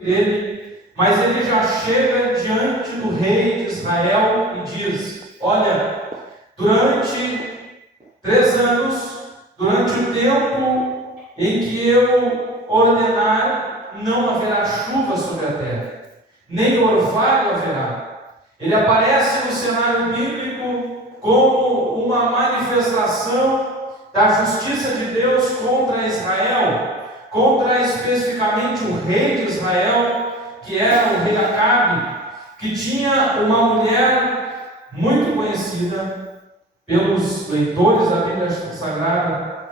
dele, mas ele já chega diante do rei de Israel e diz: olha, durante 3 anos, durante o tempo em que eu ordenar, não haverá chuva sobre a terra, nem orvalho haverá. Ele aparece no cenário bíblico como uma manifestação da justiça de Deus contra Israel, contra especificamente o rei de Israel, que era o rei Acabe, que tinha uma mulher muito conhecida pelos leitores da Bíblia Sagrada,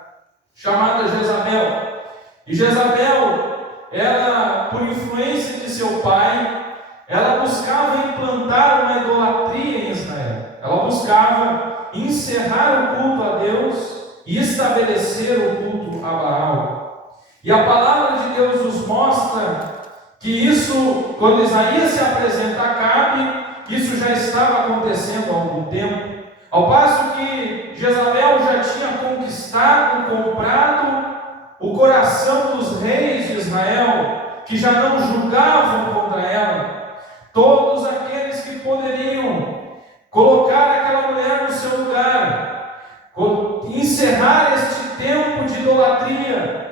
chamada Jezabel. E Jezabel, ela, por influência de seu pai, ela buscava implantar uma idolatria em Israel. Ela buscava encerrar o culto a Deus e estabelecer o culto a Baal. E a palavra de Deus nos mostra que isso, quando Isaías se apresenta a Acabe, isso já estava acontecendo há algum tempo. Ao passo que Jezabel já tinha conquistado, comprado o coração dos reis de Israel, que já não julgavam contra ela. Todos aqueles que poderiam colocar aquela mulher no seu lugar, encerrar este tempo de idolatria,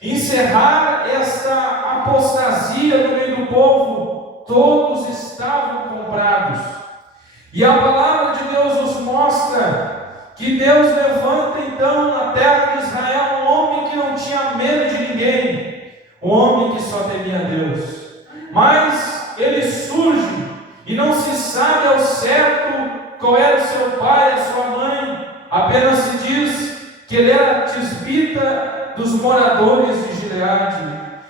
encerrar esta apostasia no meio do povo, todos estavam comprados. E a palavra de Deus nos mostra que Deus levanta então na terra de Israel um homem que não tinha medo de ninguém, um homem que só temia Deus. Mas ele surge e não se sabe ao certo qual era o seu pai, a sua mãe. Apenas se diz que ele era tisbita dos moradores de Gileade.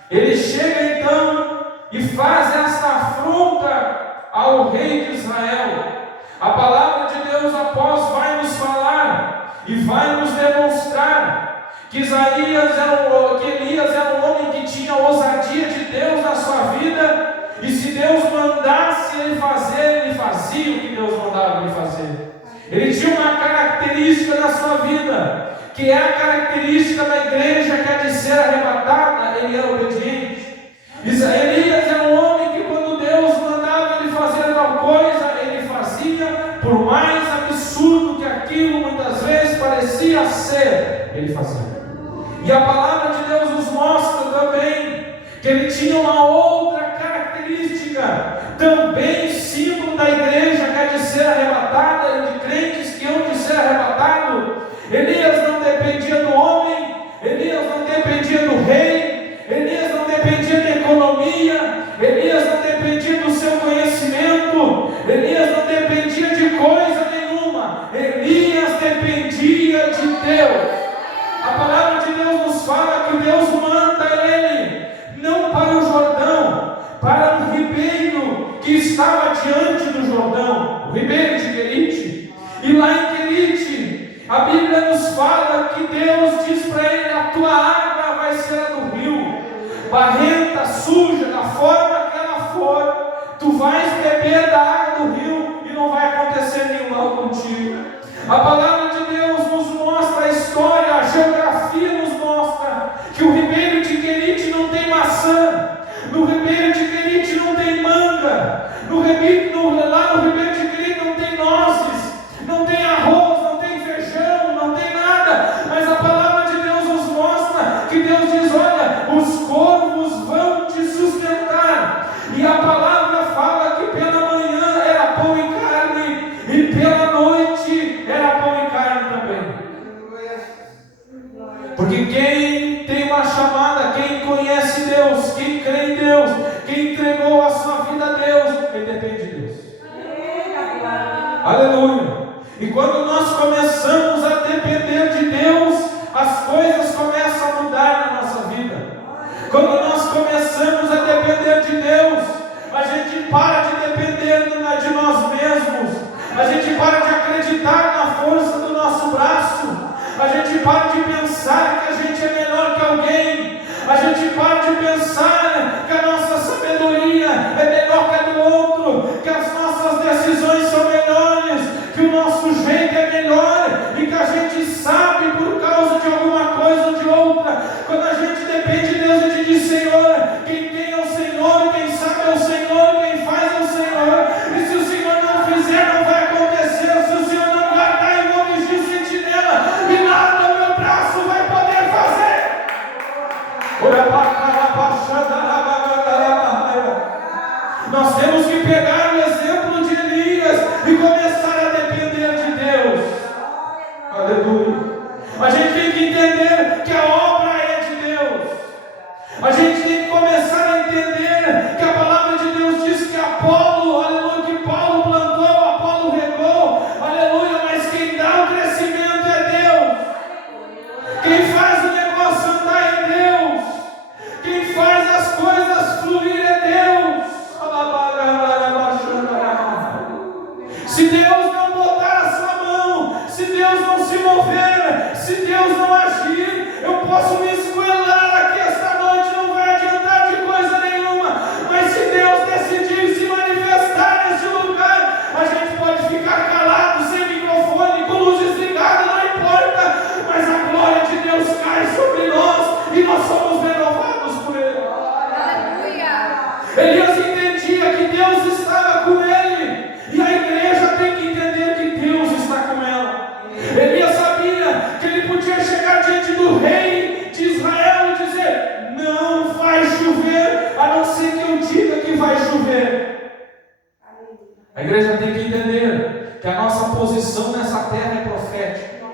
Ele chega então e faz esta afronta ao rei de Israel. A palavra de Deus após vai nos falar e vai nos demonstrar que Elias era um homem que tinha a ousadia de Deus na sua vida, e se Deus mandasse ele fazer, ele fazia o que Deus mandava ele fazer. Ele tinha uma característica na sua vida, que é a característica da igreja que há de ser arrebatada. Ele era obediente. Elias era um homem que quando Deus mandava ele fazer tal coisa, ele fazia, por mais absurdo que aquilo muitas vezes parecia ser, ele fazia. E a palavra de Deus nos mostra também que ele tinha uma outra característica, também símbolo da igreja que há de ser arrebatada, e de crentes que hão de ser arrebatados. Elias não dependia do homem, Elias não dependia do rei, Elias não dependia da economia, Elias não dependia do seu conhecimento, Elias não dependia de coisa nenhuma, Elias dependia de Deus. A palavra de Deus nos fala que Deus manda ele não para o Jordão, para um ribeiro que estava diante do Jordão, o ribeiro de Querite. E lá em Querite, a Bíblia nos fala que Deus diz para ele: a tua água vai ser a do rio, barrenta, suja, da forma que ela for, tu vais beber da água do rio e não vai acontecer nenhum mal contigo. A palavra de Deus nos mostra a história, a geografia nos mostra que o ribeiro de Querite não tem maçã, no ribeiro de Querite não tem manga, lá no ribeiro de Querite não tem nozes, não tem arroz, não tem feijão, não tem nada, mas a palavra de Deus nos mostra que Deus diz: olha, os corvos vão te sustentar. E a palavra fala que pela manhã era pão e carne, e pela noite era pão e carne também. Porque quem tem uma chamada, quem conhece Deus, quem crê em Deus, quem entregou a sua vida a Deus, ele depende de Deus. Aleluia! E quando nós começamos a depender de Deus, as coisas começam a mudar na nossa vida. Quando nós começamos a depender de Deus, a gente para de depender de nós mesmos, a gente para de acreditar na força do nosso braço, a gente para de pensar que a gente é melhor que alguém, a gente para de pensar que a nossa sabedoria é melhor que a do outro, que as nossas decisões são melhores, que o nosso jeito é melhor e que a gente sabe por causa de alguma coisa ou de outra. Quando a gente depende de Deus, a gente diz: Senhor, quem tem é o Senhor, quem pegar o exemplo de Elias e começar a depender de Deus. Aleluia. A gente tem que entender que a obra é de Deus. A gente tem que começar a entender que a palavra de Deus diz que Apolo, aleluia, que Paulo plantou, Apolo regou, aleluia, mas quem dá o crescimento é Deus. Quem faz o negócio andar é Deus. Quem faz as coisas fluir é Deus. Se Deus não botar a sua mão, se Deus não se mover, se Deus não agir, eu posso me esgoelar aqui esta noite, não vai adiantar de coisa nenhuma. Mas se Deus decidir se manifestar neste lugar, a gente pode ficar calado, sem microfone, com luz desligada, não importa, mas a glória de Deus cai sobre nós e nós somos renovados por Ele. Aleluia! Elias entendia que Deus estava com ele, e a igreja tem que entender que Deus está com ela. Elias sabia que ele podia chegar diante do rei de Israel e dizer: não vai chover, a não ser que eu diga que vai chover. A igreja tem que entender que a nossa posição nessa terra é profética.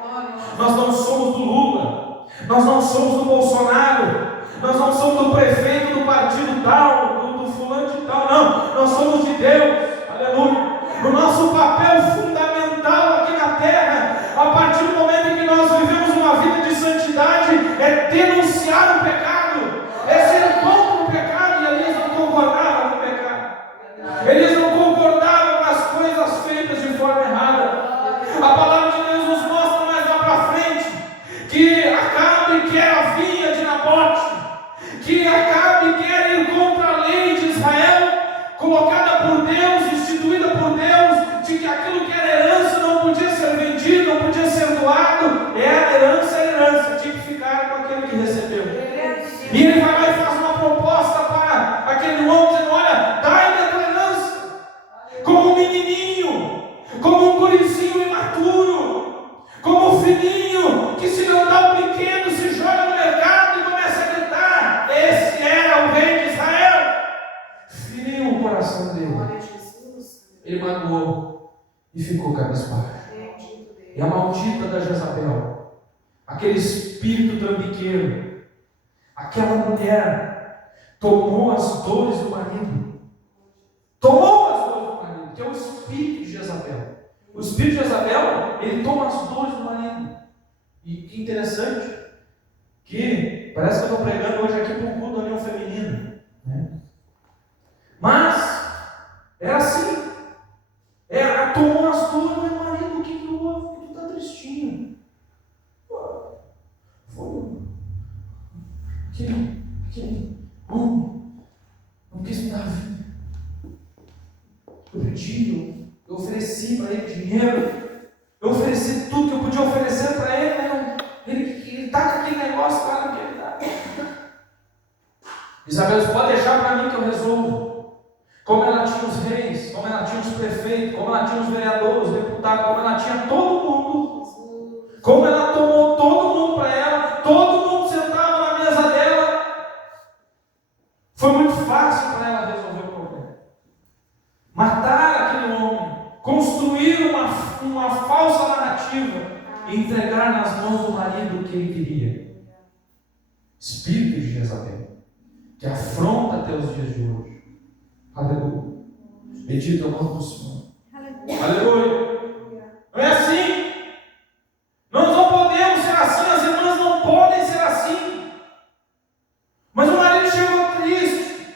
Nós não somos do Lula, nós não somos do Bolsonaro, nós não somos do prefeito do partido tal, do fulano de tal, não, nós somos de Deus. Aleluia. O nosso papel fundamental aqui na terra, a partir do momento em que nós vivemos uma vida de santidade, é denunciar o pecado, é ser contra o pecado. E Elias não concordava com o pecado, Elias não concordava com as coisas feitas de forma errada. A palavra de Deus nos mostra mais lá para frente que Acabe quer a vinha de Nabote, que Acabe quer ir contra a lei de Israel, colocada por Deus, instituída por Deus, de que aquilo que era herança não podia ser vendido, não podia ser doado, era herança, tinha que ficar com aquele que recebeu. E ele vai lá e faz uma proposta para aquele homem, dizendo: olha, dai-me a tua herança, como um menininho, como um gurizinho imaturo, como um filhinho que, se não dá um brinquedo, se joga no mercado e começa a gritar. Esse era o rei de Israel. Feriu o coração dele, ele magoou e ficou cabisbaixo. E a maldita da Jezabel, aquele espírito trambiqueiro, aquela mulher, tomou as dores do marido, que é o espírito de Jezabel. O espírito de Jezabel, ele toma as dores do marido. E que interessante, que parece que eu estou pregando hoje aqui para um culto da união feminina, né? Mas era assim. Ela tomou as dores do meu marido. O que houve? Por que tu está tristinho? Foi aquele homem não quis me dar vida. Eu pedi, eu ofereci para ele dinheiro, eu ofereci tudo que eu podia oferecer para ele, né? Ele está com aquele negócio lá no que ele está. Isabel, você pode deixar para mim que eu resolvo. Como ela tinha os reis, como ela tinha os prefeitos, como ela tinha os vereadores, os deputados, como ela tinha todo mundo, como ela tomou todo mundo para ela, todo mundo sentava na mesa dela. Foi muito fácil para ela resolver o problema. Matar aquele homem, construir uma falsa narrativa e entregar nas mãos do marido o que ele queria. Espírito de Jezabel, que afronta até os dias de hoje. Aleluia. Bendito é o nome do Senhor. Aleluia. Não é assim. Nós não podemos ser assim, as irmãs não podem ser assim. Mas o marido chegou triste.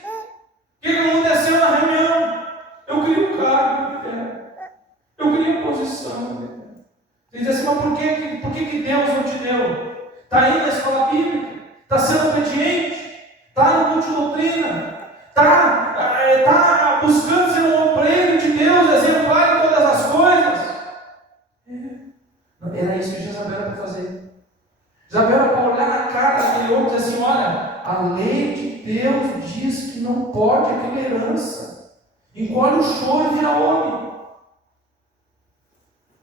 O que aconteceu na reunião? Eu queria um cargo, eu queria posição. Você diz assim: mas por que Deus não te deu? Está aí na escola bíblica, está sendo obediente, está no culto de doutrina, está buscando ser um obreiro de Deus, exemplar em todas as coisas. Era isso que Jezabel era para fazer. Jezabel era para olhar na cara daquele homem e dizer assim: olha, a lei de Deus diz que não pode aquela herança. Encolhe o choro e vira homem.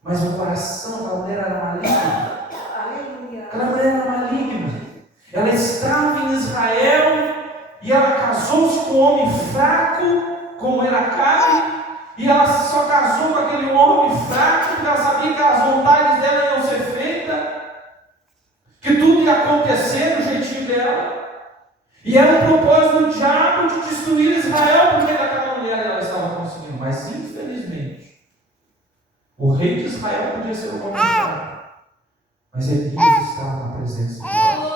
Mas o coração da mulher era maligno. Aquela mulher era maligna. Ela estava em Israel e ela casou-se com um homem fraco, como era Acabe, e ela só casou com aquele homem fraco, porque ela sabia que as vontades dela iam ser feitas, que tudo ia acontecer do jeitinho dela. E era um propósito do diabo de destruir Israel, porque daquela mulher ela estava conseguindo. Mas infelizmente, o rei de Israel podia ser um homem fraco, mas Elias estava na presença de Deus.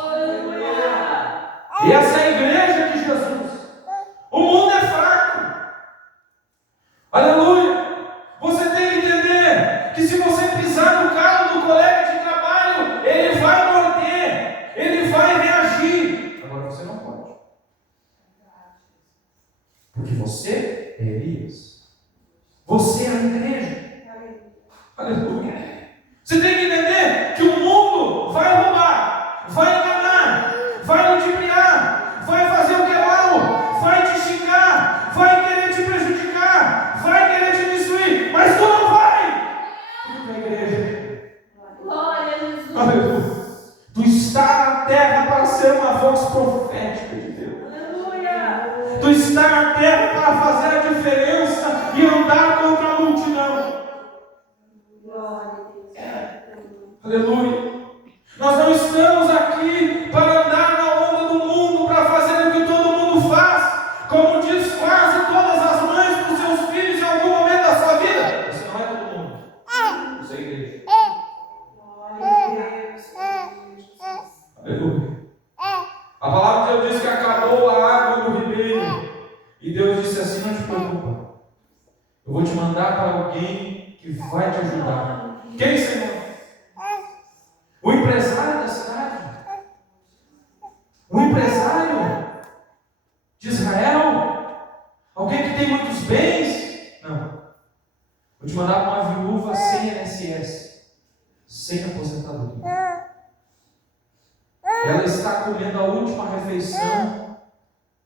E essa é a igreja de Jesus. O mundo é fraco. Aleluia. Você tem que entender que se você pisar no calo do colega de trabalho, ele vai morder, ele vai reagir. Agora você não pode. Porque você é Elias. Você é a igreja. Aleluia. Você tem que entender que o mundo vai roubar, vai enganar, vai ludibriar, vai fazer o que é mal, vai te xingar, vai querer te prejudicar, vai querer te destruir, mas tu não vai. Porque tu é igreja. Glória a Jesus. Aleluia. Tu está na terra para ser uma voz profética de Deus. Aleluia. Tu está na terra para fazer a diferença e andar contra a multidão. Glória a Deus. Aleluia. Nós não estamos aqui para andar na onda do mundo, para fazer o que todo mundo faz, como diz quase todas as mães para os seus filhos em algum momento da sua vida. Você não é todo mundo. Você é igreja. Glória a Deus. Aleluia. A palavra de Deus diz que acabou a água do ribeiro. E Deus disse assim: não te preocupa. Eu vou te mandar para alguém que vai te ajudar. Quem, Senhor? O empresário da cidade? O empresário de Israel? Alguém que tem muitos bens? Não. Vou te mandar para uma viúva sem INSS, sem aposentadoria. Ela está comendo a última refeição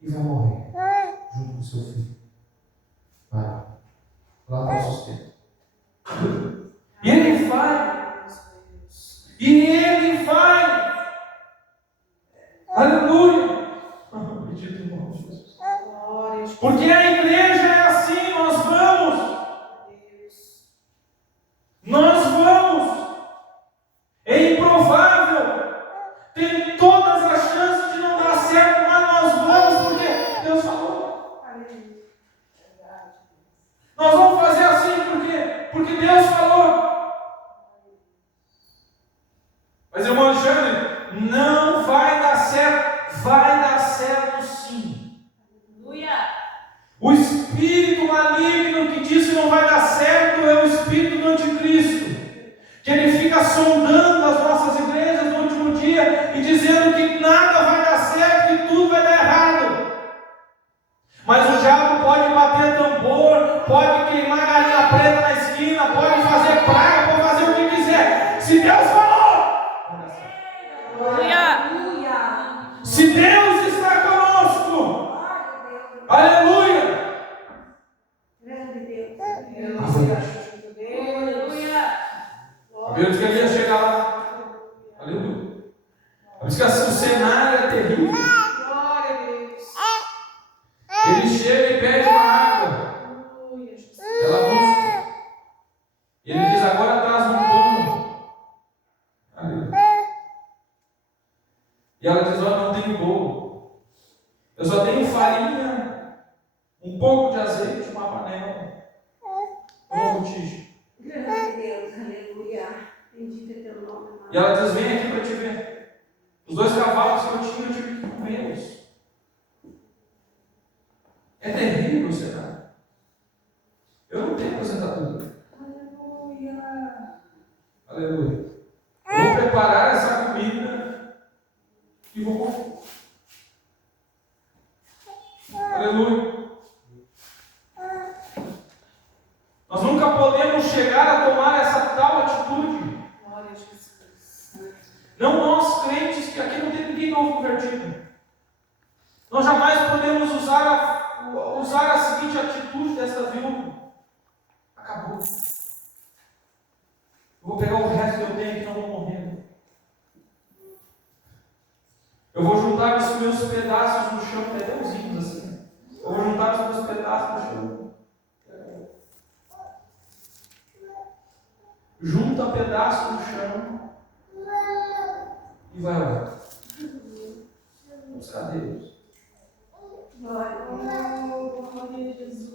e vai morrer junto com seu filho. Vai lá para o sustento. E ele vai. E ele vai. Aleluia. Bendito irmão Jesus. Porque a igreja é assim, nós vamos. Nós vamos. É improvável. Tem todas as chances de não dar certo, mas nós vamos porque Deus falou. Nós vamos fazer assim porque Deus falou. Mas, irmão Alexandre, não vai dar certo. Vai dar certo sim. Aleluia. O espírito maligno que diz que não vai dar certo é o espírito do anticristo, que ele fica sondando as nossas igrejas no último dia e dizendo que nada vai dar certo, que tudo vai dar errado. Mas o diabo pode bater tambor, pode queimar galinha preta na esquina, pode fazer praga, pode fazer o que quiser. Se Deus falou, vai dar certo. Aleluia. Se Deus está conosco, aleluia. Grande Deus. Aleluia. A Bíblia diz que ele ia chegar lá. Aleluia. Diz que o cenário é terrível. Glória a Deus. Ele chega e pede uma água. Ela busca. E ele diz: agora traz um pão. Aleluia. E ela diz: olha, não tenho bolo. Eu só tenho farinha, um pouco de azeite, uma panela, uma botija. Grande Deus. Aleluia. Bendito é teu nome. E ela diz: vem aqui para te ver. Os 2 cavalos que eu tinha, eu tive que comê-los. É terrível o cenário. Eu não tenho aposentadoria. Aleluia. Aleluia. Eu vou preparar essa comida e vou comer. Aleluia. Nós nunca podemos chegar a tomar essa tal atitude. Glória a Jesus. Não nós crentes, que aqui não tem ninguém novo convertido. Nós jamais podemos usar a seguinte atitude. junta pedaço no chão e vai orar. Buscar Deus. Glória a Jesus.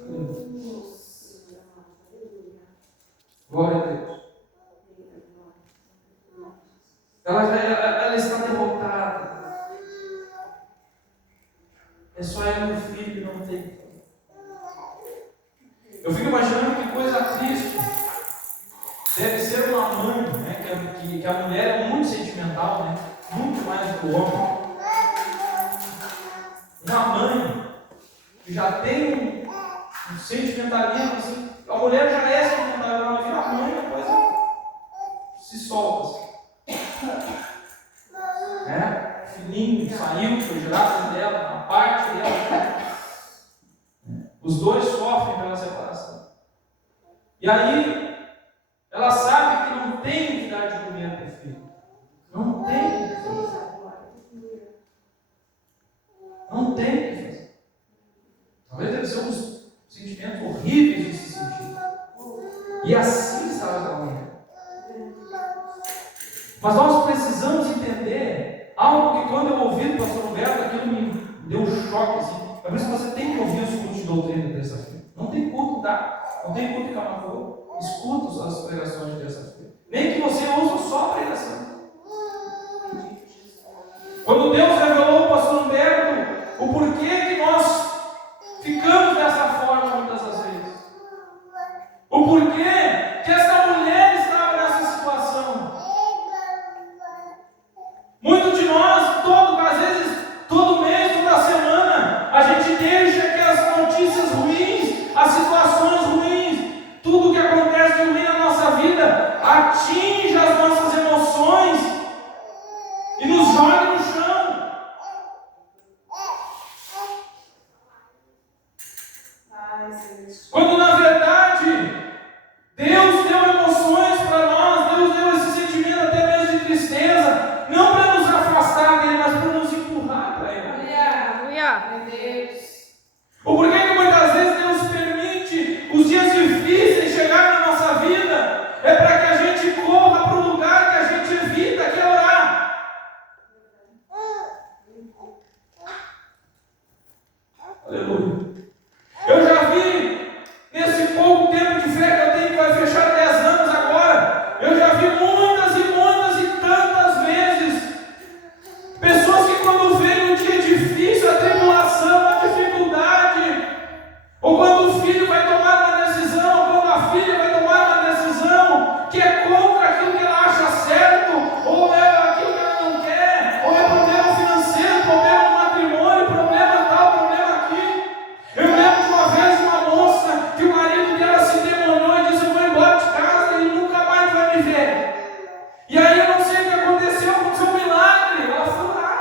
Glória a Deus. Ela está derrotada. É só ela e o filho que não tem. Eu fico imaginando que coisa triste deve ser uma mãe, né? Que a mulher é muito sentimental, né? Muito mais do que o homem. Uma mãe que já tem um sentimentalismo assim. A mulher já é sentimental, ela vira a mãe, depois se solta assim. Né? O filhinho saiu, foi gerado dela, a parte dela. Os dois sofrem pela separação. E aí, ela sabe que não tem que dar de comer para o filho. Não tem o que fazer. Não tem o que fazer. Talvez deve ser uns sentimentos horríveis de se sentir. E assim estava aquela mulher. Mas nós precisamos entender algo que quando eu ouvi do pastor Humberto, aquilo me deu um choque assim. É por isso que você tem que ouvir os cultos de doutrina de terça-feira. Não tem culto, tá? Não tem culto de Camacuã. Escuta as pregações de terça-feira. Nem que você ouça só a pregação. Quando Deus revelou ao pastor Humberto o porquê que nós ficamos dessa forma muitas das vezes. O porquê que essa mulher estava nessa situação. Muitos de nós, às vezes, todo mês, toda semana, a gente deixa que as notícias ruins, as situações ruins, tudo que acontece de ruim na nossa vida, atinja as nossas emoções e nos jogue no chão. Quando na verdade, Deus deu emoções para nós, Deus deu esse sentimento até mesmo de tristeza, não para nos afastar dele, mas para nos empurrar para ele. Aleluia. Deus. O porquê que muitas vezes Deus permite os dias difíceis chegarem na nossa vida, é para que a gente corra para o lugar que a gente evita, que é orar. Aleluia. Eu já vi, nesse pouco tempo de fé que eu tenho, que vai fechar 10 anos agora, eu já vi muitas e tantas vezes pessoas que quando vem um dia difícil, a tribulação, a dificuldade, ou quando o filho vai tomar uma decisão, ou quando a filha vai tomar uma decisão que é contra aquilo que ela acha certo, ou é aquilo que ela não quer, ou é problema financeiro, problema no matrimônio, problema tal, problema aqui. Eu lembro de uma vez uma moça que o marido dela se demoniou e disse: eu vou embora de casa e nunca mais vai me ver. E aí eu não sei o que aconteceu um milagre, ela foi lá.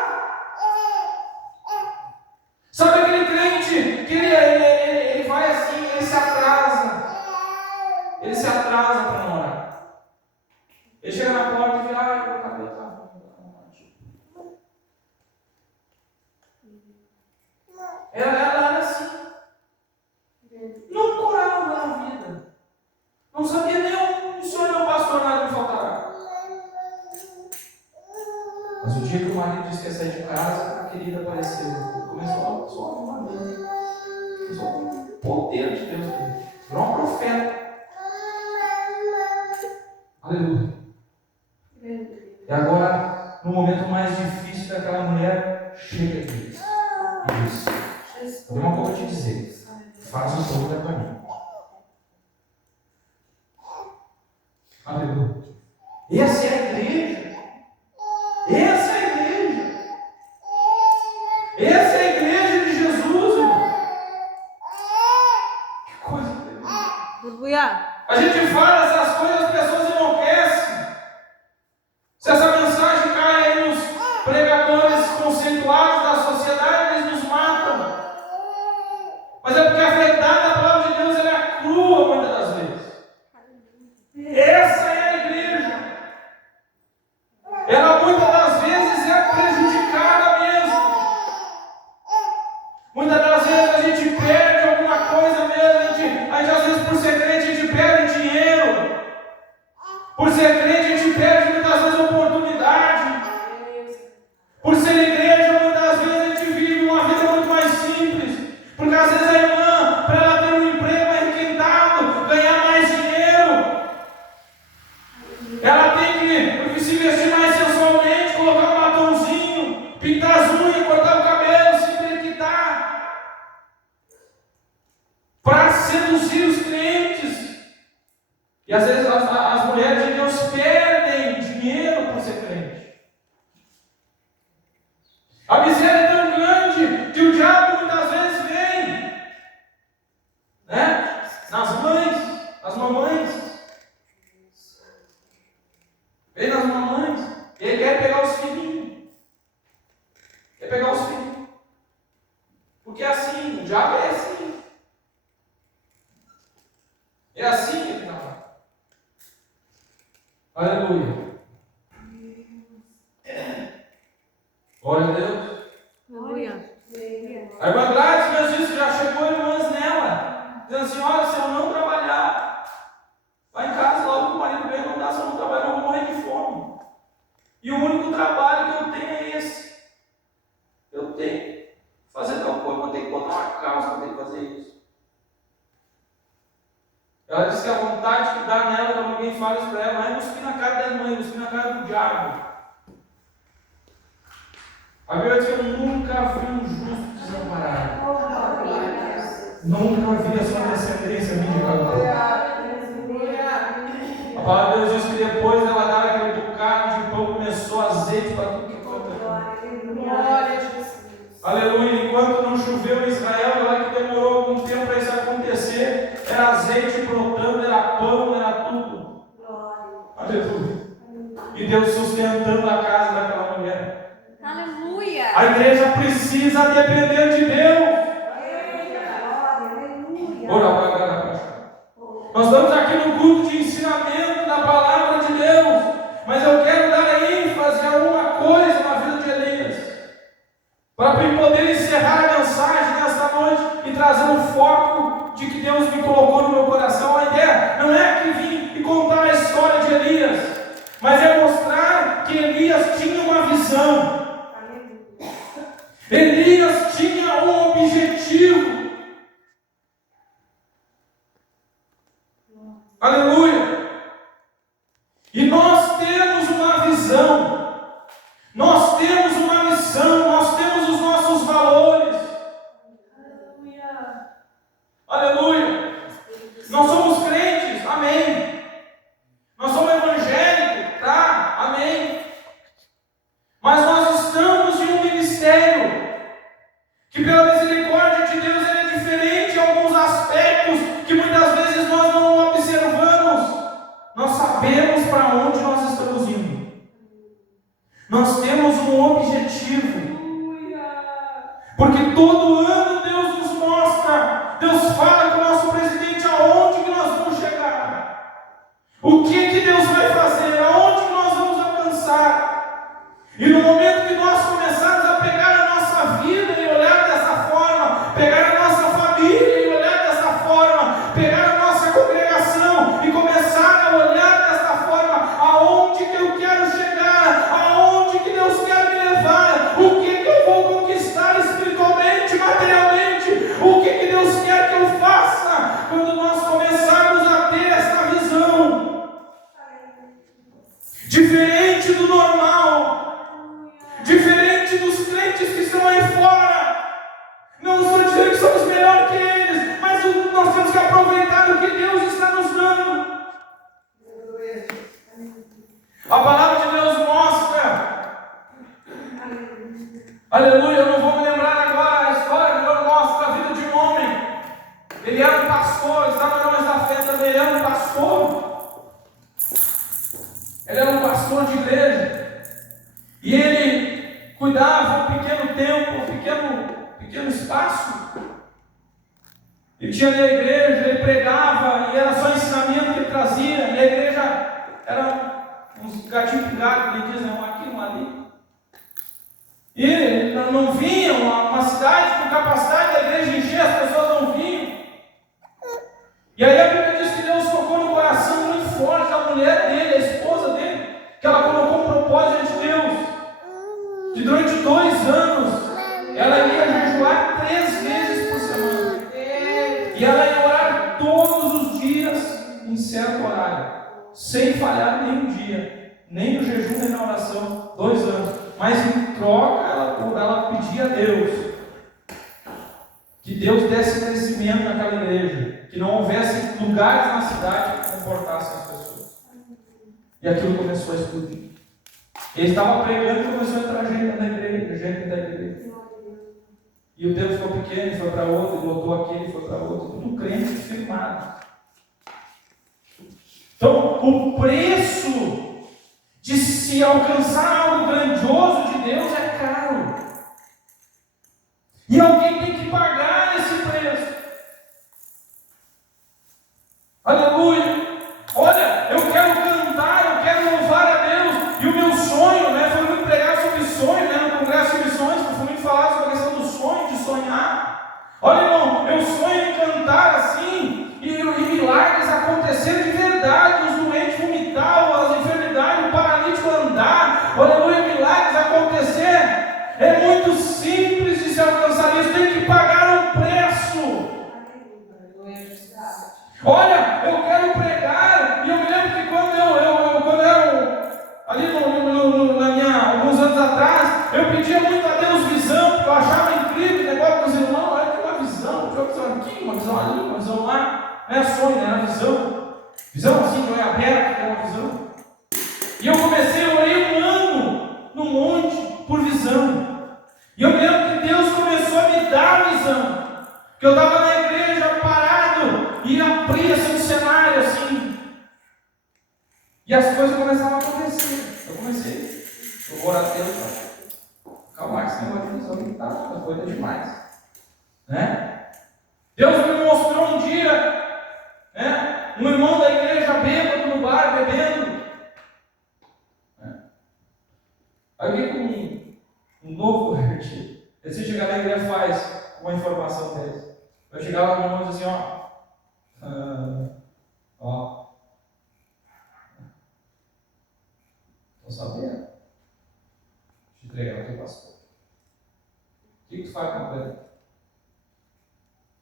Sabe aquele crente que ele vai assim, ele se atrasa para não orar. Ele chega na porta e vira: meu cabelo está ruim. Ela era assim. Nunca orava na vida. Não sabia nem o senhor meu pastor, nada me faltará. Mas o dia que o marido disse que ia sair de casa, a querida apareceu. Começou a ouvir uma vida. Começou a ouvir o poder de Deus. Virou um profeta. Aleluia. E agora, no momento mais difícil daquela mulher, chega aqui e diz: eu tenho uma coisa a te dizer. Faz um pouco para mim. Aleluia. Essa é a igreja. Essa é a igreja. Essa é a igreja de Jesus, irmão. Que coisa tremenda. Aleluia. A gente fala essas coisas, as pessoas enlouquecem. Se essa mensagem cai aí nos pregadores conceituados da sociedade, eles nos matam. Mas é porque a verdade da palavra de Deus ela é crua muitas das vezes. Essa é a igreja. Ela muitas das vezes é prejudicada mesmo. Muitas das vezes a gente perde alguma coisa mesmo. A gente às vezes por ser crente a gente perde dinheiro. seduzir os crentes. E às vezes as mulheres de Deus perdem dinheiro por ser crente. A miséria é tão grande que o diabo muitas vezes vem, né? Nas mães, nas mamães. Vem nas mamães. E ele quer pegar os filhinhos. Quer pegar os filhos. Porque é assim, o diabo é assim. É assim que ele está. Aleluia. Glória a Deus. Aleluia. A irmã Gladys mesmo disse que já chegou irmãs nela, dizendo assim: olha, se eu não trabalhar, vai em casa logo que o marido vem, não dá, se eu não trabalhar, eu vou morrer de fome. E o único trabalho que eu tenho é esse. Eu tenho que fazer tal coisa, vou ter que botar uma calça para ter que fazer isso. Ela disse que a vontade que dá nela quando alguém fala isso para ela não é cuspir na cara da irmã, é cuspir na cara do diabo. A Bíblia diz que eu nunca vi um justo desamparado. Nunca vi a sua descendência mendigar. A palavra de Deus diz que depois dela dar aquele bocado de pão, começou azeite para tudo que foi. Glória a Jesus. Aleluia. Enquanto não choveu em Israel, lá que demorou algum tempo para isso acontecer, era azeite brotando, era pão, era tudo. Aleluia. E Deus sustentando a casa daquela mulher. Aleluia. A igreja precisa depender de Deus. Nós estamos aqui no culto de ensinamento da palavra de Deus, mas eu quero dar ênfase a uma coisa na vida de Elias, para poder encerrar a mensagem nesta noite e trazer um foco de que Deus me colocou no meu coração. A ideia não é aqui vir e contar a história de Elias, mas é mostrar que Elias tinha uma visão. Elias tinha um objetivo. Aleluia. E nós temos uma visão. Nós temos uma missão. Nós temos os nossos valores. Aleluia. Aleluia. Nós somos crentes. Amém. Nós somos evangélicos. Tá? Amém. Mas nós estamos em um ministério que, pela misericórdia de Deus, ele é diferente em alguns aspectos que muitas vezes nós não observamos. Nós sabemos para onde nós estamos indo. Nós temos um objetivo. Porque todo ano Deus nos mostra, Deus fala com o nosso presidente aonde que nós vamos chegar. O que Deus vai fazer, aonde que nós vamos alcançar. E no momento que nós começarmos a pegar a nossa vida e olhar dessa forma, pegar a nossa família e olhar dessa forma, pegar a nossa congregação e começar a olhar dessa forma, aonde que eu quero chegar, aonde que Deus quer me levar, o que eu vou conquistar espiritualmente, materialmente, o que Deus quer que eu faça, quando nós começarmos a ter essa visão, diferente do normal, diferente dos crentes que estão aí fora. Não estou dizendo que somos melhores que eles, mas nós temos que aproveitar o que Deus está nos dando. A palavra de Deus mostra. Aleluia, eu não vou me lembrar agora a história, mas Deus mostra a vida de um homem. Ele era um pastor, estava na Homens da Fé também, ele era um pastor. Ele era um pastor de igreja. E ele cuidava um pequeno templo, um pequeno espaço. Ele tinha ali a igreja, ele pregava, e era só ensinamento que ele trazia. E a igreja era uns gatinhos pingados, ele diz, um aqui, um ali. E não vinham, uma cidade com capacidade da igreja encher, as pessoas não vinham. E aí a Bíblia diz que Deus tocou no coração muito forte da mulher dele, a esposa dele, que ela colocou um propósito de Deus. Que durante 2 anos ela ia jejuar 3 vezes por semana. E ela ia orar todos os dias em certo horário, sem falhar nenhum dia, nem no jejum nem na oração. 2 anos. Mas em troca ela pedia a Deus que Deus desse crescimento naquela igreja, que não lugares na cidade que comportassem as pessoas. E aquilo começou a explodir. Ele estava pregando e começou a entrar gente dentro da igreja, gente dentro da igreja. E o tempo ficou pequeno, foi para outro, e lotou aquele, foi para outro. Tudo crente firmado. Então, o preço de se alcançar algo grandioso de Deus é caro. E alguém tem que pagar esse preço. Aleluia! Olha, eu quero cantar, eu quero louvar a Deus. E o meu sonho, foi muito pregar sobre sonho, no Congresso de Missões, que foi muito falar sobre a questão do sonho, de sonhar. Olha, irmão, eu sonho em cantar assim, e milagres acontecerem de verdade, os doentes vomitar, as enfermidades, o paralítico andar, aleluia, milagres acontecer. É muito simples de se alcançar isso, tem que pagar um preço. Olha, eu quero pregar, e eu me lembro que quando eu era ali alguns anos atrás, eu pedia muito a Deus visão, porque eu achava incrível o negócio dos irmãos. Olha, tem uma visão aqui, uma visão ali, uma visão lá. Não é sonho, era visão. Visão assim, não é aberta, é uma visão. E eu comecei a orar um ano no monte por visão. E eu me lembro que Deus começou a me dar a visão. Que eu estava na igreja parado e abria assim um cenário assim. E as coisas começavam a acontecer. Eu vou orar a Deus. Calma, esse negócio de visão que tá coisa demais. Deus me mostrou um dia, um irmão da igreja bêbado no bar, bebendo. Alguém com um novo convertido. Aí você chegar na igreja faz uma informação dessa. Eu chegava no irmão e dizia assim, estou sabendo. Te entregar o teu pastor. O que tu faz com ele?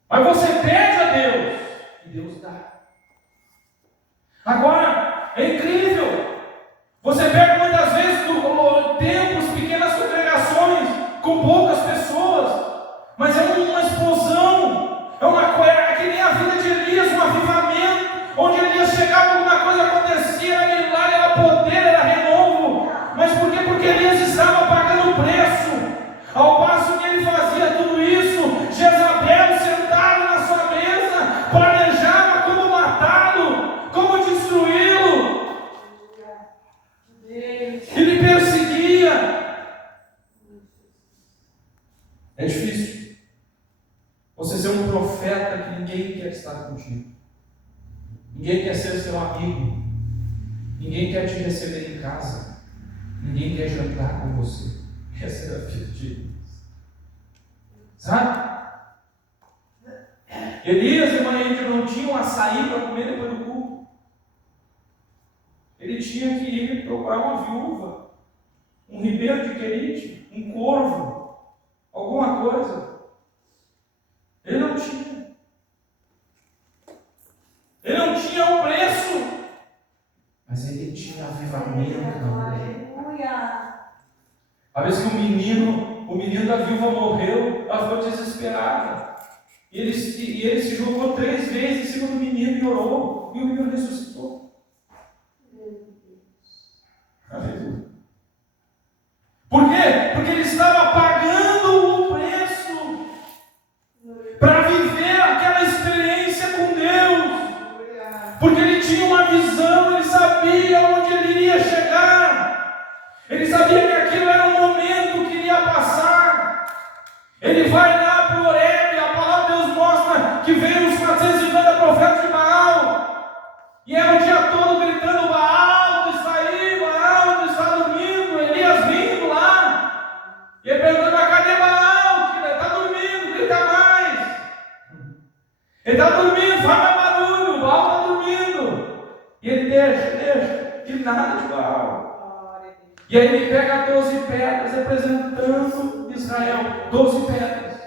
Mas você pede a Deus e Deus dá. Agora, é incrível. Você pega muitas vezes templos, pequenas congregações, com poucas pessoas, mas é uma explosão, é que nem a vida de Elias, um avivamento, onde Elias chegava, alguma coisa acontecia, era milagre, era poder, era renovo. Mas por quê? Porque Elias estava pagando o preço. Ao passo que ele fazia tudo isso, Jezabel, sentada na sua mesa, planejava como matá-lo, como destruí-lo. Ele perseguia. É difícil você ser um profeta que ninguém quer estar contigo, ninguém quer ser seu amigo, ninguém quer te receber em casa, ninguém quer jantar com você. Essa era a vida de Elias, sabe? Elias e Maria não tinham açaí para comer depois do culto. Ele tinha que ir procurar uma viúva, um ribeiro de Querite, um corvo, alguma coisa. Ele não tinha. Ele não tinha o preço, mas ele tinha avivamento na vida. A vez que o menino da viúva morreu, ela ficou desesperada. E ele se jogou 3 vezes em cima do menino e orou, e o menino ressuscitou. Aleluia. Por quê? Porque ele estava pagando o preço para viver aquela experiência com Deus. Porque ele tinha uma visão, ele sabia onde ele iria chegar. Ele sabia que aquilo era um momento que iria passar. Ele vai lá para o Horebe, a palavra de Deus mostra que veio os 450 profetas de Baal. E é o dia todo gritando: Baal, tu está aí, Baal, tu está dormindo. Elias vindo lá. E ele perguntando: mas cadê Baal? Ele está dormindo, grita mais. Ele está dormindo, faz mais barulho, Baal está dormindo. E ele deixa, que nada de Baal. E aí ele pega 12 pedras, representando Israel, 12 pedras.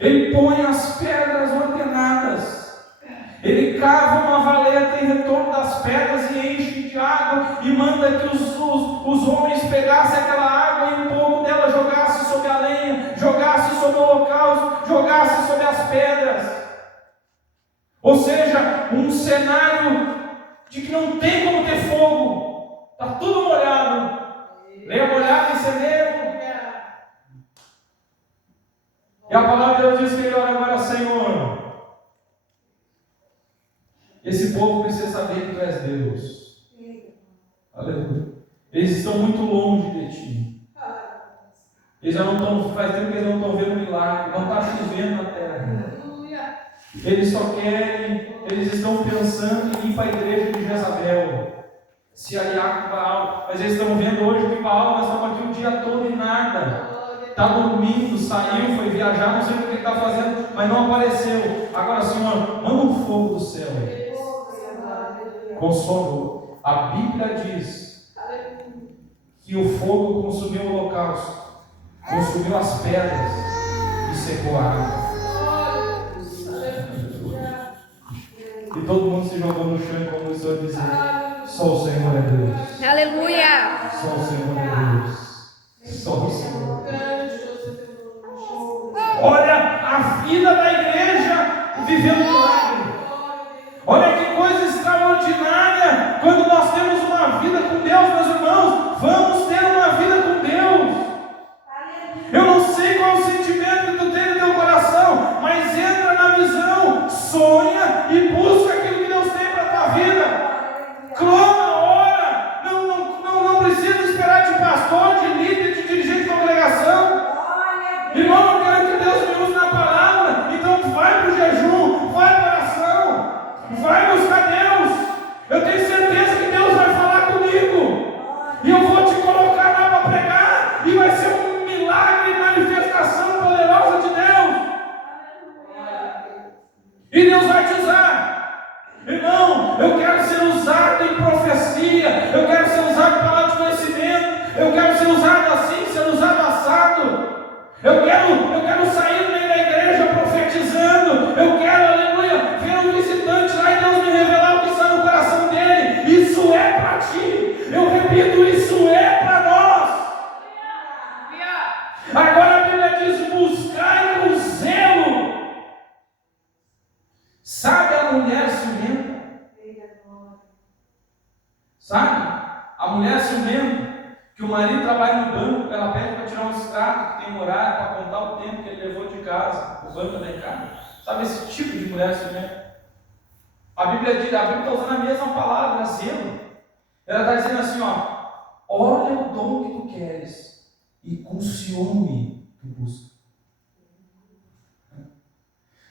Ele põe as pedras ordenadas. Ele cava uma valeta em retorno das pedras e enche de água e manda que os homens pegassem aquela água e um pouco dela jogasse sobre a lenha, jogasse sobre o holocausto, jogasse sobre as pedras. Ou seja, cenário de que não tem como ter fogo. Está tudo molhado. Leia molhado em celeiro. E a palavra de Deus diz que ele ora agora, Senhor. Esse povo precisa saber que Tu és Deus. Aleluia. Eles estão muito longe de Ti. Eles já não estão, faz tempo que eles não estão vendo milagre, não está chovendo na terra. Eles só querem, eles estão pensando em ir para a igreja de Jezabel, se aliar com Baal, mas eles estão vendo hoje que Baal, nós estamos aqui o dia todo e nada. Está dormindo, saiu, foi viajar, não sei o que ele está fazendo, mas não apareceu. Agora, Senhor, manda um fogo do céu aí. Consolo. A Bíblia diz que o fogo consumiu o holocausto, consumiu as pedras e secou a água. E todo mundo se jogou no chão e começou a dizer: só o Senhor é Deus. Aleluia. Só o Senhor é Deus. Só o Senhor é Deus. Olha a vida da igreja vivendo milagre. Olha que coisa extraordinária. Quando nós temos uma vida com Deus, meus irmãos, vamos ter uma vida com Deus. Eu não sei qual é o sentimento que tu tem no teu coração, mas entra na visão, sonha e busca aquilo que Deus tem para a tua vida. Clama, ora. Não precisa esperar de pastor, de líder, de dirigente de congregação. Irmão, eu quero que Deus me use na palavra. Então vai para o jejum, vai para a oração, vai buscar Deus. Eu tenho certeza que Deus vai falar comigo. E eu vou te colocar lá para pregar. E vai ser um milagre e manifestação poderosa de Deus. E Deus vai te usar. Irmão, eu quero ser usado em profecia. Eu quero ser usado em palavra de conhecimento. Eu quero ser usado assim, ser usado assado. Eu quero sair no meio da igreja profetizando. Eu quero, aleluia, ver um visitante lá e Deus me revelar o que está no coração dele. Isso é para ti. Eu repito, isso é para nós. Agora a Bíblia diz: buscai com zelo. Sabe a mulher ciumenta? Sabe? A mulher ciumenta, que o marido trabalha no banco, ela pede para tirar um extrato, que tem um horário para contar o tempo que ele levou de casa, o banco da casa. Sabe esse tipo de mulher ciumenta? A Bíblia está usando a mesma palavra, zelo. Ela está dizendo assim, olha o dom que tu queres e com ciúme tu busca.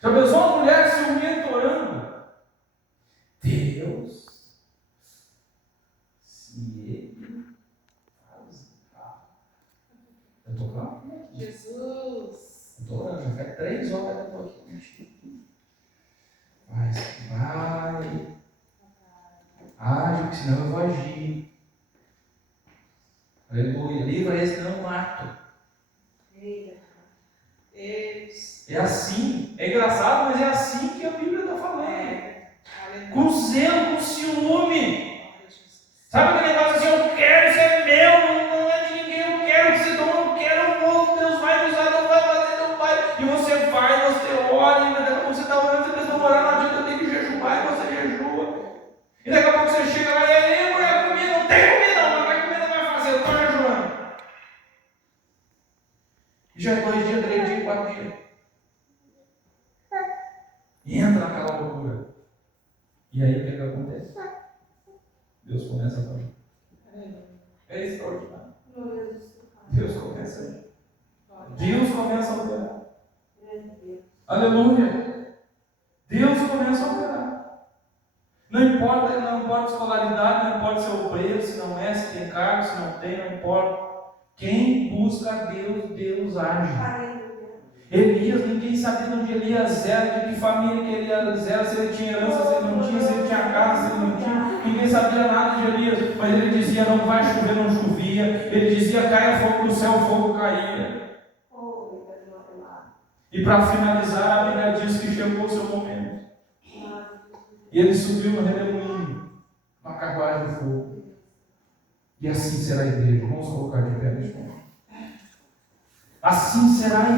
Já pensou uma mulher ciumenta orando? Deus, se ele faz. Eu estou claro? Jesus. Eu estou orando, já faz 3 horas que eu estou aqui. Vai. Age, porque senão eu vou agir. Aleluia. Livra esse, não mato. É assim. É engraçado, mas é assim que a Bíblia está falando. Com zelo, com ciúme. Sabe aquele negócio assim, eu quero, isso é meu, não é de ninguém, eu quero que esse dom, eu quero o novo, Deus vai me usar, Deus vai fazer, Deus vai. E você vai, você ora, e daqui a pouco você está orando, você pensa, não orar, não adianta, eu tenho que jejuar, e você jejua. E daqui a pouco você chega lá, e aí, mulher, comida, não tem comida, não, mas comida vai fazer, eu estou jejuando. E já é 2 dias, 3 dias, 4 dias. E entra naquela loucura. E aí o que acontece? Deus começa a fazer. É extraordinário. Deus começa a agir. Deus começa a operar. Aleluia. Deus começa a operar. Não importa a escolaridade, não importa se é obreiro, se não é, se tem cargo, se não tem, não importa. Quem busca a Deus, Deus age. Elias, ninguém sabia de onde Elias era, de que família que Elias era, se ele tinha herança, se ele não tinha, se ele tinha casa, se ele não tinha. Ninguém sabia nada de Elias, mas ele dizia: não vai chover, não chovia. Ele dizia: caia fogo do céu, o fogo caía. E para finalizar, a Bíblia diz que chegou o seu momento. E ele subiu no redemoinho, uma carruagem de fogo. E assim será a igreja. Vamos colocar de pé neste momento. Assim será a igreja.